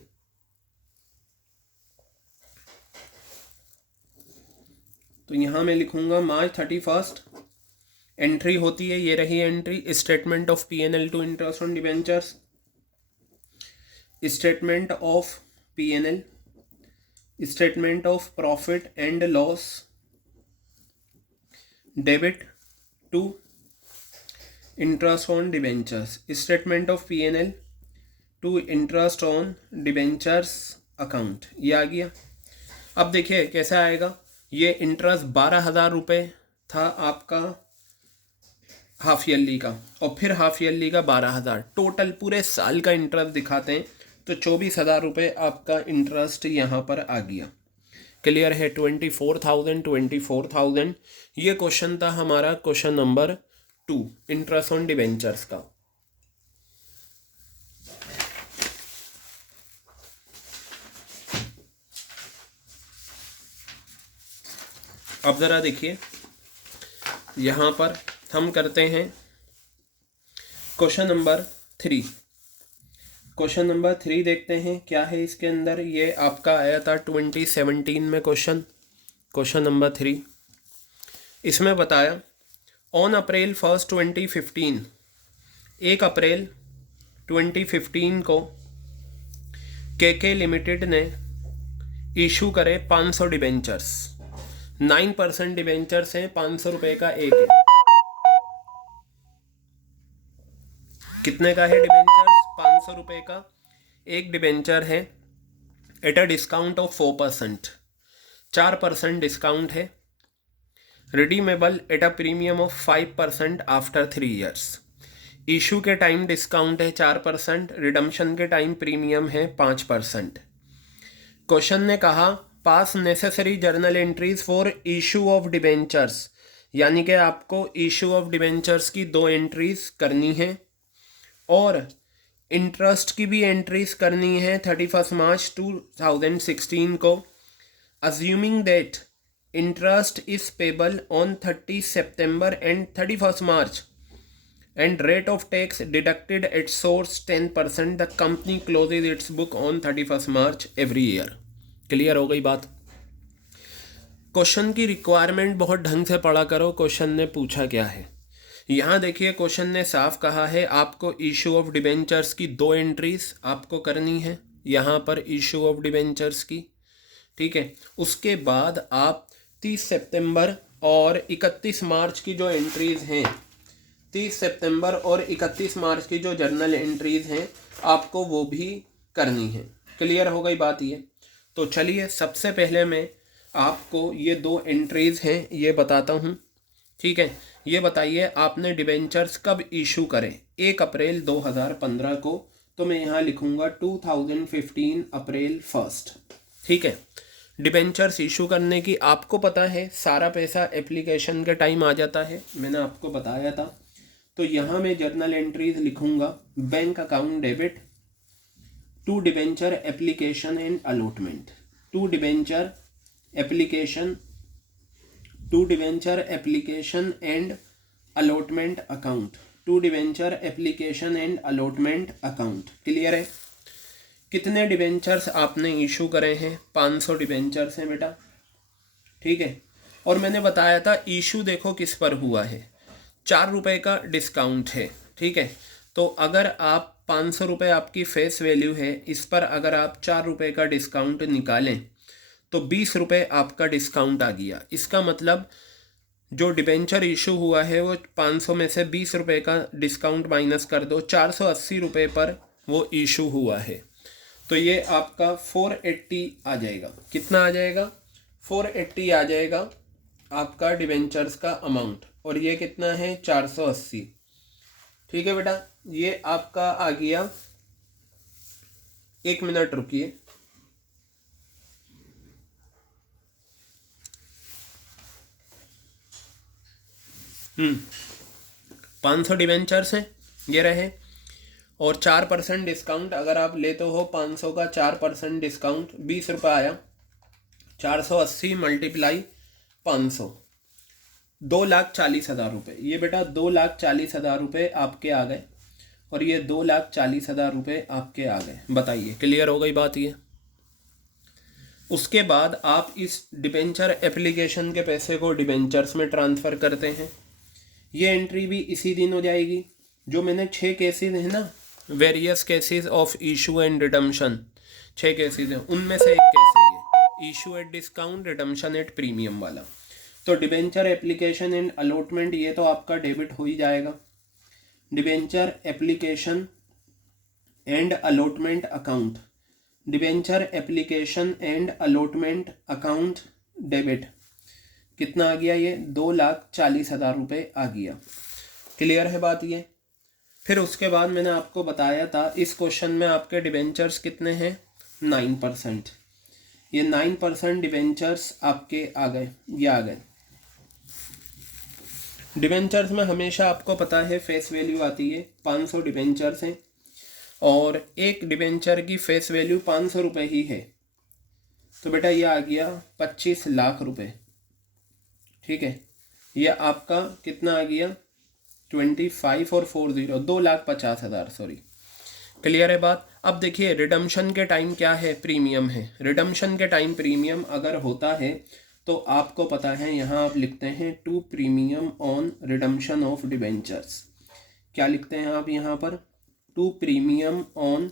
तो यहाँ मैं लिखूंगा March 31 एंट्री होती है, ये रही entry, statement of P&L to interest on debentures, statement of P&L, statement of profit and loss debit to interest on debentures, statement of P&L to interest on debentures account, ये आ गया। अब देखिए कैसा आएगा, ये इंटरेस्ट 12,000 रुपये था आपका हाफ ईयरली का, और फिर हाफ ईयरली का 12,000, टोटल पूरे साल का इंटरेस्ट दिखाते हैं तो 24,000 रुपये आपका इंटरेस्ट यहाँ पर आ गया। क्लियर है। 24,000 ये क्वेश्चन था हमारा question number 2 interest on debentures का। अब ज़रा देखिए यहाँ पर हम करते हैं क्वेश्चन नंबर 3। क्वेश्चन नंबर 3 देखते हैं क्या है इसके अंदर। ये आपका आया था 2017 में क्वेश्चन नंबर 3। इसमें बताया ऑन अप्रैल 1 2015, 1 अप्रैल 2015 को KK लिमिटेड ने इशू करे 500 डिबेंचर्स, 9% डिबेंचर्स हैं, 500 रुपये का एक है। कितने का है डिबेंचर्स? 500 रुपये का एक डिबेंचर है, at a discount of 4%, 4% discount है, redeemable at a premium of 5% after 3 years. Issue के टाइम डिस्काउंट है 4%, रिडम्पशन के टाइम प्रीमियम है 5%। क्वेश्चन ने कहा पास necessary journal entries for issue of debentures, यानी कि आपको इशू ऑफ डिबेंचर्स की 2 एंट्रीज करनी है और इंटरेस्ट की भी एंट्रीज करनी है 31 मार्च 2016 को। Assuming that interest is payable on 30 September and 31 March and rate of tax deducted at source 10%, the company closes its book on 31st March every year। Clear हो गई बात। क्वेश्चन की रिक्वायरमेंट बहुत ढंग से पढ़ा करो। क्वेश्चन ने पूछा क्या है, यहाँ देखिए क्वेश्चन ने साफ कहा है आपको इशू ऑफ डिबेंचर्स की 2 एंट्रीज आपको करनी है यहाँ पर इशू ऑफ डिबेंचर्स की, ठीक है। उसके बाद आप 30 सितंबर और 31 मार्च की जो एंट्रीज हैं, 30 सितंबर और 31 मार्च की जो जर्नल एंट्रीज हैं आपको वो भी करनी है। क्लियर हो गई बात ये। तो चलिए सबसे पहले मैं आपको ये 2 एंट्रीज हैं ये बताता हूँ, ठीक है। ये बताइए आपने डिबेंचर्स कब इशू करें? 1 अप्रैल 2015 को, तो मैं यहाँ लिखूँगा 2015 अप्रैल 1, ठीक है। डिबेंचर्स इशू करने की आपको पता है सारा पैसा एप्लीकेशन के टाइम आ जाता है, मैंने आपको बताया था। तो यहाँ मैं जर्नल एंट्रीज लिखूंगा bank account debit to debenture application and allotment, to debenture application and allotment account, to debenture application and allotment account. Clear है। कितने डिबेंचर्स आपने इशू करे हैं? 500 डिबेंचर्स हैं बेटा, ठीक है। और मैंने बताया था इशू देखो किस पर हुआ है, 4 रुपये का डिस्काउंट है, ठीक है। तो अगर आप 500 रुपये आपकी फेस वैल्यू है, इस पर अगर आप 4 रुपये का डिस्काउंट निकालें तो 20 रुपये आपका डिस्काउंट आ गया। इसका मतलब जो डिबेंचर इशू हुआ है वो 500 में से 20 रुपये का डिस्काउंट माइनस कर दो, 480 रुपये पर वो इशू हुआ है। तो ये आपका 480 आ जाएगा। कितना आ जाएगा? 480 आ जाएगा आपका डिबेंचर्स का अमाउंट। और ये कितना है? 480। ठीक है बेटा, ये आपका आ गया। 1 मिनट रुकिए। हम्म 500 डिवेंचर्स हैं, ये रहे। और 4% डिस्काउंट अगर आप लेते हो 500 का 4% डिस्काउंट 20 रुपये आया। 480 मल्टीप्लाई 500, 2,40,000 रुपये। ये बेटा 2,40,000 रुपये आपके आ गए। और ये 2,40,000 रुपये आपके आ गए। बताइए, क्लियर हो गई बात ये? उसके बाद आप इस डिबेंचर एप्लीकेशन के पैसे को डिबेंचर्स में ट्रांसफ़र करते हैं। ये एंट्री भी इसी दिन हो जाएगी। जो मैंने 6 केसेस हैं ना, various cases of issue and redemption, 6 cases हैं, उनमें से एक केस है ये, issue at discount redemption at premium वाला। तो डिबेंचर एप्लीकेशन एंड अलॉटमेंट ये तो आपका डेबिट हो ही जाएगा। Debenture application and allotment account, debenture application and allotment account debit कितना आ गया? ये 2,40,000 रुपये आ गया। क्लियर है बात ये? फिर उसके बाद मैंने आपको बताया था इस क्वेश्चन में आपके डिबेंचर्स कितने हैं? 9%। ये 9% डिबेंचर्स आपके आ गए, ये आ गए। डिबेंचर्स में हमेशा आपको पता है फेस वैल्यू आती है। 500 डिबेंचर्स हैं और एक डिबेंचर की फेस वैल्यू 500 रुपये ही है। तो बेटा ये आ गया 25 लाख रुपए। ठीक है, ये आपका कितना आ गया? 25 और 40, 2,50,000, सॉरी। क्लियर है बात? अब देखिए रिडम्पशन के टाइम क्या है? प्रीमियम है। रिडम्पशन के टाइम प्रीमियम अगर होता है तो आपको पता है यहाँ आप लिखते हैं to premium on redemption of debentures. क्या लिखते हैं आप यहाँ पर? To premium on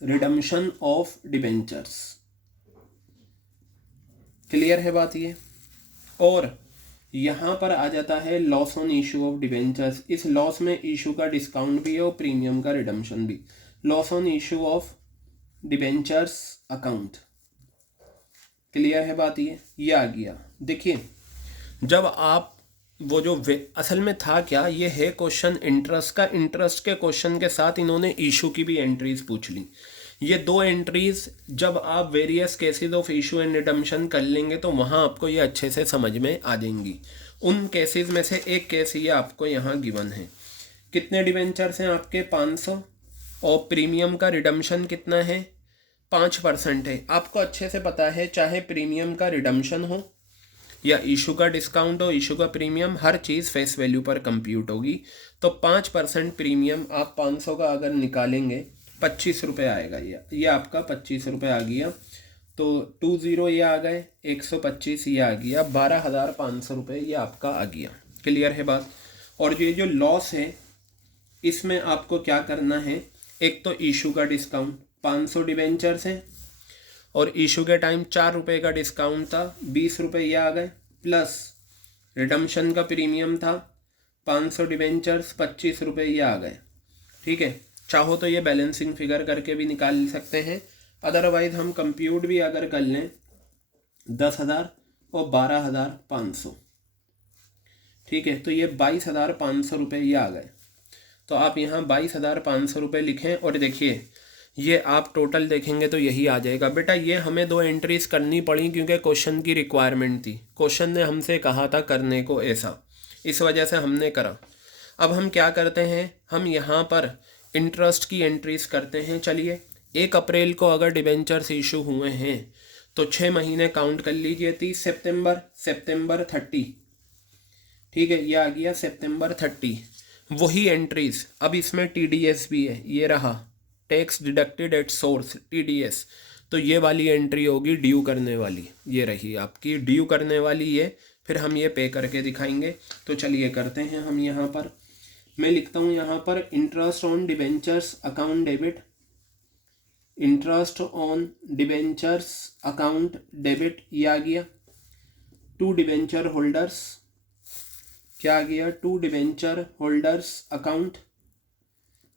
redemption of debentures. Clear है बात ये? और यहाँ पर आ जाता है loss on issue of debentures. इस लॉस में इशू का डिस्काउंट भी है और प्रीमियम का रिडम्पशन भी। Loss on issue of debentures account. Clear है बात ये आ गया। देखिए जब आप वो जो असल में था क्या, ये है क्वेश्चन इंटरेस्ट का। इंटरेस्ट के क्वेश्चन के साथ इन्होंने इशू की भी एंट्रीज पूछ ली। ये 2 एंट्रीज जब आप various cases of issue and redemption कर लेंगे तो वहाँ आपको ये अच्छे से समझ में आ जाएंगी। उन केसेस में से एक केस ये आपको यहाँ गिवन है। कितने डिबेंचर्स हैं आपके? 500। और प्रीमियम का रिडम्पशन कितना है? 5% है। आपको अच्छे से पता है चाहे प्रीमियम का रिडम्पशन हो या इशू का डिस्काउंट हो, इशू का प्रीमियम, हर चीज़ फेस वैल्यू पर कंप्यूट होगी। तो 5% प्रीमियम आप 500 का अगर निकालेंगे 25 रुपये आएगा। ये आपका 25 रुपये आ गया। तो 20 ये आ गए, 125 ये आ गया, 12,500 रुपये ये आपका आ गया। क्लियर है बात? और ये जो लॉस है इसमें आपको क्या करना है? एक तो इशू का डिस्काउंट, 500 डिबेंचर्स हैं और इशू के टाइम 4 रुपये का डिस्काउंट था, 20 रुपये ये आ गए, प्लस रिडम्पशन का प्रीमियम था 500 डिबेंचर्स, 25 रुपये ये आ गए। ठीक है, चाहो तो ये बैलेंसिंग फिगर करके भी निकाल सकते हैं। अदरवाइज हम कंप्यूट भी अगर कर लें 10,000 और 12,500, ठीक है, तो ये 22,500 रुपये ये आ गए। तो आप यहाँ 22,500 रुपये लिखें और देखिए ये आप टोटल देखेंगे तो यही आ जाएगा। बेटा ये हमें 2 एंट्रीज करनी पड़ी क्योंकि क्वेश्चन की रिक्वायरमेंट थी। क्वेश्चन ने हमसे कहा था करने को ऐसा, इस वजह से हमने करा। अब हम क्या करते हैं? हम यहाँ पर इंटरेस्ट की एंट्रीज करते हैं। चलिए 1 अप्रैल को अगर डिबेंचर्स इशू हुए हैं तो 6 महीने काउंट कर लीजिए। 30 सितंबर 30, ठीक है, ये आ गया सितंबर 30। वही एंट्रीज, अब इसमें TDS भी है, ये रहा tax deducted at source, TDS। तो ये वाली एंट्री होगी ड्यू करने वाली, ये रही आपकी ड्यू करने वाली ये। फिर हम ये पे करके दिखाएंगे। तो चलिए करते हैं हम यहाँ पर। मैं लिखता हूँ यहाँ पर interest on debentures account debit, interest on debentures account debit, ये आ गया। 2 डिबेंचर होल्डर्स, क्या आ गया? 2 debenture holders account,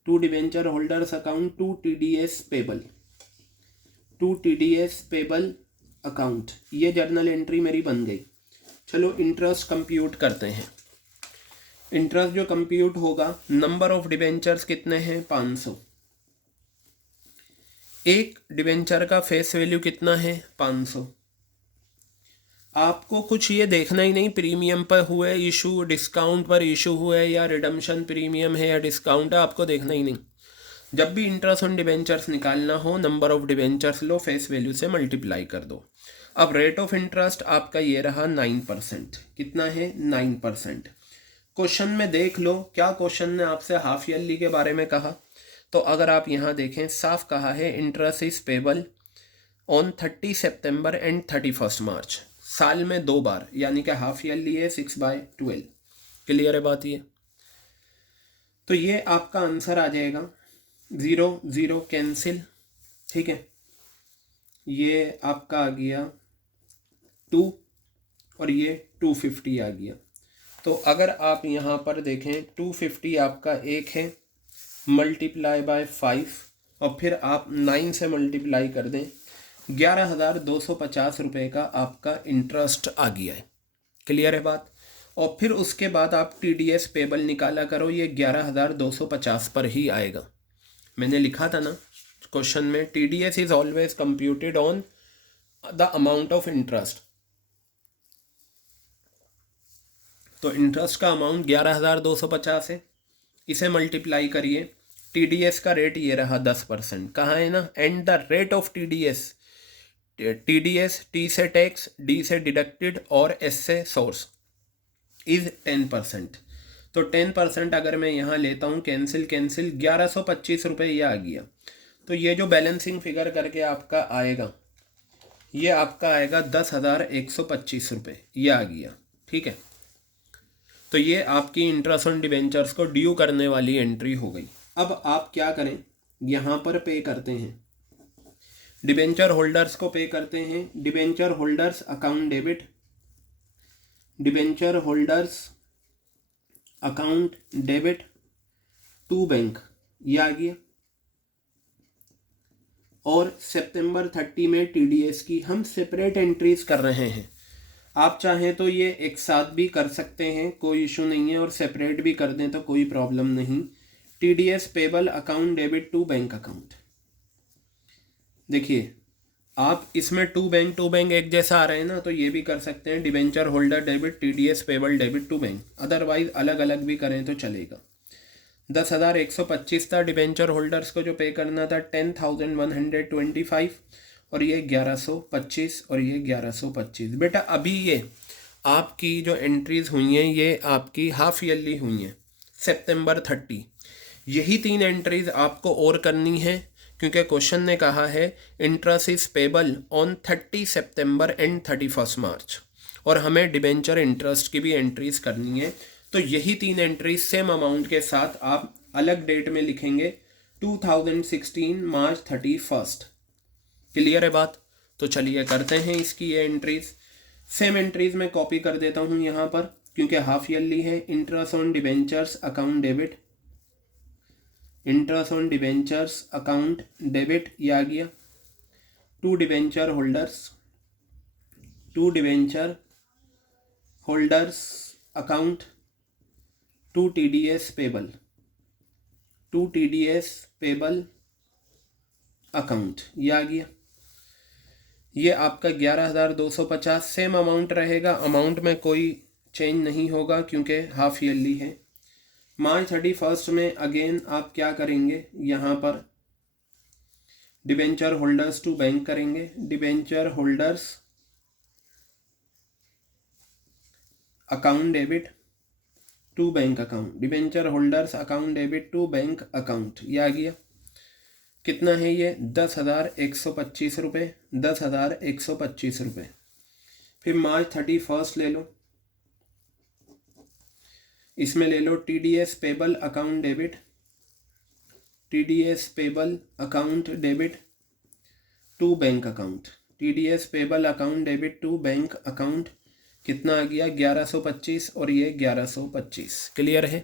2 debenture holders account, 2 TDS payable. To TDS payable account, ये जर्नल एंट्री मेरी बन गई। चलो इंटरेस्ट कंप्यूट करते हैं। इंटरेस्ट जो कंप्यूट होगा, नंबर ऑफ डिबेंचर्स कितने हैं, 500। एक डिबेंचर का फेस वैल्यू कितना है, 500। आपको कुछ ये देखना ही नहीं प्रीमियम पर हुए इशू, डिस्काउंट पर इशू हुए, या रिडम्पशन प्रीमियम है या डिस्काउंट है, आपको देखना ही नहीं। जब भी इंटरेस्ट ऑन डिबेंचर्स निकालना हो, number of debentures low, face value से मल्टीप्लाई कर दो। अब रेट ऑफ इंटरेस्ट आपका ये रहा 9%। कितना है, 9%। क्वेश्चन में देख लो, क्या क्वेश्चन ने आपसे हाफ ईयरली के बारे में कहा। तो अगर आप यहाँ देखें, साफ कहा है interest is payable on 30 September and 31 मार्च, साल में 2 बार, यानी कि हाफ ईयरली है 6/12। क्लियर है बात ये। तो ये आपका आंसर आ जाएगा 0 0 कैंसिल, ठीक है। ये आपका आ गया 2 और ये 250 आ गया। तो अगर आप यहाँ पर देखें 250 आपका एक है, मल्टीप्लाई बाय 5 और फिर आप 9 से मल्टीप्लाई कर दें, 11,250 रुपये का आपका इंटरेस्ट आ गया है। क्लियर है बात। और फिर उसके बाद आप TDS पेबल निकाला करो, ये 11,250 पर ही आएगा। मैंने लिखा था ना क्वेश्चन में, TDS is always computed on the amount of interest. तो इंटरेस्ट का अमाउंट 11,250 है, इसे मल्टीप्लाई करिए। TDS का रेट ये रहा 10%, कहाँ है ना, and the rate of TDS, T से टैक्स, D से डिडक्टेड और S से सोर्स, इज 10%। तो 10% अगर मैं यहाँ लेता हूँ, कैंसिल कैंसिल, 1125 रुपये ये आ गया। तो ये जो बैलेंसिंग फिगर करके आपका आएगा, ये आपका आएगा 10,125 रुपये, ये आ गया, ठीक है। तो ये आपकी इंटरेस्ट ऑन डिबेंचर्स को ड्यू करने वाली एंट्री हो गई। अब आप क्या करें, यहाँ पर पे करते हैं, डिबेंचर होल्डर्स को पे करते हैं। Debenture holders account debit, debenture holders account debit to bank, ये आ गया। और सितंबर 30 में TDS की हम सेपरेट एंट्रीज कर रहे हैं। आप चाहें तो ये एक साथ भी कर सकते हैं, कोई इशू नहीं है, और सेपरेट भी कर दें तो कोई प्रॉब्लम नहीं। TDS payable account debit to bank account, देखिए आप इसमें टू बैंक एक जैसा आ रहे हैं ना, तो ये भी कर सकते हैं, debenture holder debit TDS payable debit to bank. Otherwise अलग अलग भी करें तो चलेगा। 10,125 था डिबेंचर होल्डर्स को जो पे करना था, 10,125, और ये 1125 और ये 1125। बेटा अभी ये आपकी जो एंट्रीज हुई हैं, ये आपकी हाफ ईयरली हुई हैं, सितंबर 30। यही 3 एंट्रीज आपको और करनी है, क्योंकि क्वेश्चन ने कहा है interest is payable on 30 September and 31 मार्च, और हमें डिबेंचर इंटरेस्ट की भी एंट्रीज करनी है। तो यही 3 एंट्रीज सेम अमाउंट के साथ आप अलग डेट में लिखेंगे, 2016 मार्च 31। क्लियर है बात। तो चलिए करते हैं इसकी ये एंट्रीज। सेम एंट्रीज में कॉपी कर देता हूँ यहाँ पर, क्योंकि हाफ ईयरली है। Interest on debentures account debit, interest on debentures account debit, ये आ गया। To debenture holders account, to TDS payable account, ये आ गया। ये आपका 11,250 सेम अमाउंट रहेगा, अमाउंट में कोई चेंज नहीं होगा क्योंकि हाफ ईयरली है। मार्च 31 में अगेन आप क्या करेंगे, यहाँ पर डिबेंचर होल्डर्स टू बैंक करेंगे, debenture holders account debit to bank account, debenture holders account debit to bank account, ये आ गया। कितना है ये, 10,125 रुपये, 10,125 रुपये। फिर मार्च 31 ले लो, इसमें ले लो TDS payable account debit, TDS payable account debit to bank account, TDS payable account debit to bank account. कितना आ गया, 1125 और ये 1125। क्लियर है।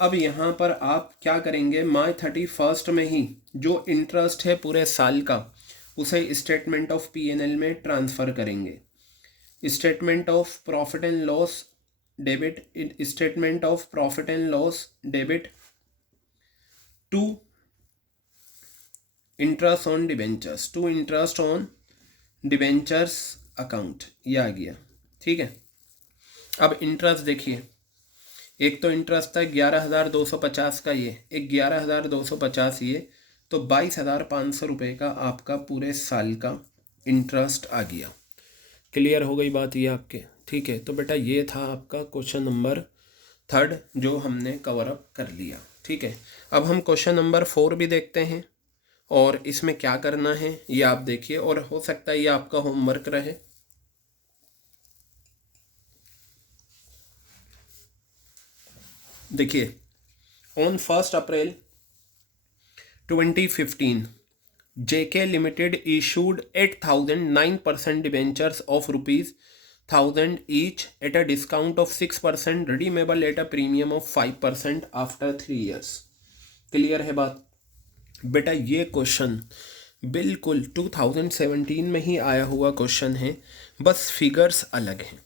अब यहाँ पर आप क्या करेंगे, मार्च 31 में ही जो इंटरेस्ट है पूरे साल का उसे स्टेटमेंट ऑफ P&L में ट्रांसफ़र करेंगे। Statement of profit and loss debit, statement of profit and loss debit to interest on debentures, to interest on debentures account, ये आ गया। ठीक है, अब इंटरेस्ट देखिए, एक तो इंटरेस्ट था 11,250 का, ये एक 11,250 ये, तो 22,500 रुपये का आपका पूरे साल का इंटरेस्ट आ गया। क्लियर हो गई बात ये आपके? ठीक है, तो बेटा ये था आपका क्वेश्चन नंबर 3 जो हमने कवर अप कर लिया। ठीक है, अब हम क्वेश्चन नंबर 4 भी देखते हैं और इसमें क्या करना है ये आप देखिए, और हो सकता है ये आपका होमवर्क रहे। देखिए, on 1 April 2015 JK Limited issued 8,009% debentures of ₹1,000 each at a discount of 6%, redeemable at a premium of 5% after 3 years। Clear है बात? बेटा ये क्वेश्चन बिल्कुल 2017 में ही आया हुआ क्वेश्चन है, बस फिगर्स अलग हैं,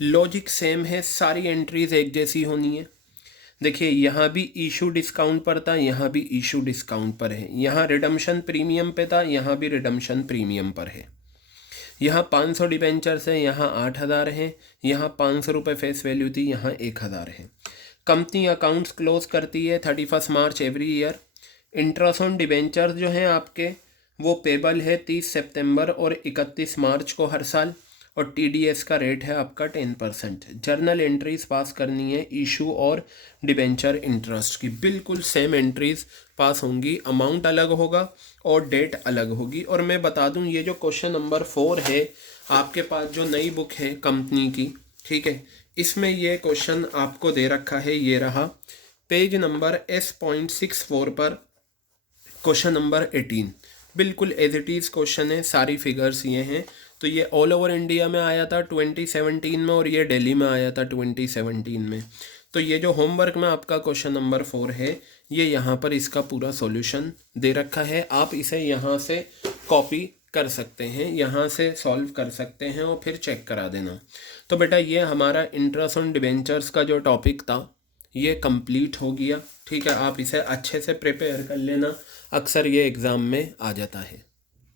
लॉजिक सेम है, सारी एंट्रीज एक जैसी होनी है। देखिए, यहाँ भी इशू डिस्काउंट पर था, यहाँ भी इशू डिस्काउंट पर है, यहाँ रिडम्पशन प्रीमियम पे था, यहाँ भी रिडम्पशन प्रीमियम पर है। यहाँ 500 डिबेंचर्स है, यहाँ 8,000 है, यहाँ 500 रुपये फेस वैल्यू थी, यहाँ 1,000 है। कंपनी अकाउंट्स क्लोज करती है 31 मार्च every year. Interest on debentures जो हैं आपके वो पेबल है 30 सितंबर और 31 मार्च को हर साल, और TDS का रेट है आपका 10%। जर्नल एंट्रीज पास करनी है इशू और डिबेंचर इंटरेस्ट की, बिल्कुल सेम एंट्रीज पास होंगी, अमाउंट अलग होगा और डेट अलग होगी। और मैं बता दूं, ये जो क्वेश्चन नंबर 4 है आपके पास जो नई बुक है कंपनी की, ठीक है, इसमें ये क्वेश्चन आपको दे रखा है, ये रहा पेज नंबर S.64 पर क्वेश्चन नंबर 18, बिल्कुल एज इट इज़ क्वेश्चन है, सारी फिगर्स ये हैं। तो ये ऑल ओवर इंडिया में आया था 2017 में और ये दिल्ली में आया था 2017 में। तो ये जो होमवर्क में आपका क्वेश्चन नंबर 4 है, ये यहाँ पर इसका पूरा सॉल्यूशन दे रखा है, आप इसे यहाँ से कॉपी कर सकते हैं, यहाँ से सॉल्व कर सकते हैं और फिर चेक करा देना। तो बेटा ये हमारा इंटरेस्ट ऑन डिबेंचर्स का जो टॉपिक था ये कंप्लीट हो गया। ठीक है, आप इसे अच्छे से प्रिपेयर कर लेना, अक्सर ये एग्ज़ाम में आ जाता है।